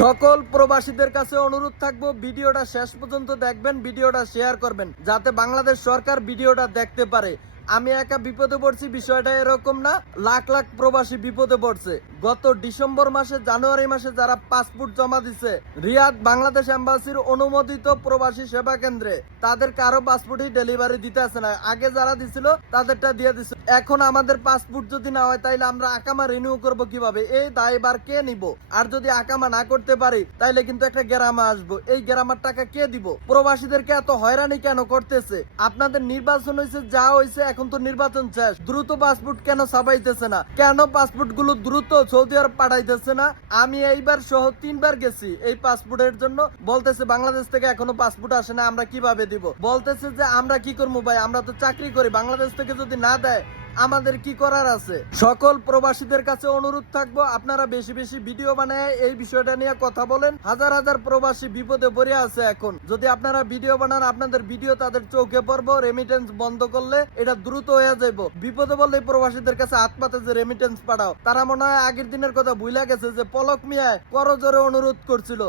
সকল প্রবাসীদের কাছে অনুরোধ থাকবো, ভিডিওটা শেষ পর্যন্ত দেখবেন, ভিডিওটা শেয়ার করবেন যাতে বাংলাদেশ সরকার ভিডিওটা দেখতে পারে। আমি একা বিপদে পড়ছি বিষয়টা এরকম না, লাখ লাখ প্রবাসী বিপদে পড়ছে। গত ডিসেম্বর মাসে, জানুয়ারি মাসে যারা পাসপোর্ট জমা দিছে রিয়াদ বাংলাদেশ এম্বাসির অনুমোদিত প্রবাসী সেবা কেন্দ্রে, তাদের কারো পাসপোর্টই ডেলিভারি দিতে আসে না। আগে যারা দিছিল তাদেরটা দিয়ে দিছে। এখন আমাদের পাসপোর্ট যদি না হয় তাইলে আমরা আকামা রিনিউ করব কিভাবে? এই দায়ভার কে নিব? আর যদি আকামা না করতে পারি তাইলে কিন্তু একটা গ্রামা আসবো, এই গ্রামার টাকা কে দিব? প্রবাসীদেরকে এত হয়রানি কেন করতেছে? আপনাদের নির্বাচন হয়েছে, যা হয়েছে, এখন তো নির্বাচন শেষ, দ্রুত পাসপোর্ট কেন ছাপাইতেছে না? কেন পাসপোর্ট গুলো দ্রুত সৌদি আরব পাঠাইতেছে না? আমি এইবার সহ 3বার গেছি এই পাসপোর্টের জন্য। বলতেছে বাংলাদেশ থেকে এখনো পাসপোর্ট আসে না, আমরা কিভাবে দিব? বলতেছে যে আমরা কি করবো ভাই, আমরা তো চাকরি করি, বাংলাদেশ থেকে যদি না দেয় আমাদের কি করার আছে? সকল প্রবাসীদের কাছে অনুরোধ থাকবো, আপনারা বেশি বেশি ভিডিও বানায় এই বিষয়টা নিয়ে কথা বলেন। হাজার হাজার প্রবাসী বিপদে পড়ে আছে। এখন যদি আপনারা ভিডিও বানান, আপনাদের ভিডিও তাদের চোখে পড়বো। রেমিটেন্স বন্ধ করলে এটা দ্রুত হয়ে যাইব। বিপদে বললে প্রবাসীদের কাছে হাত পাতে যে রেমিটেন্স পাঠাও, তারা মনে হয় আগের দিনের কথা ভুলে গেছে যে পলক মিয়া করজোরে অনুরোধ করছিল।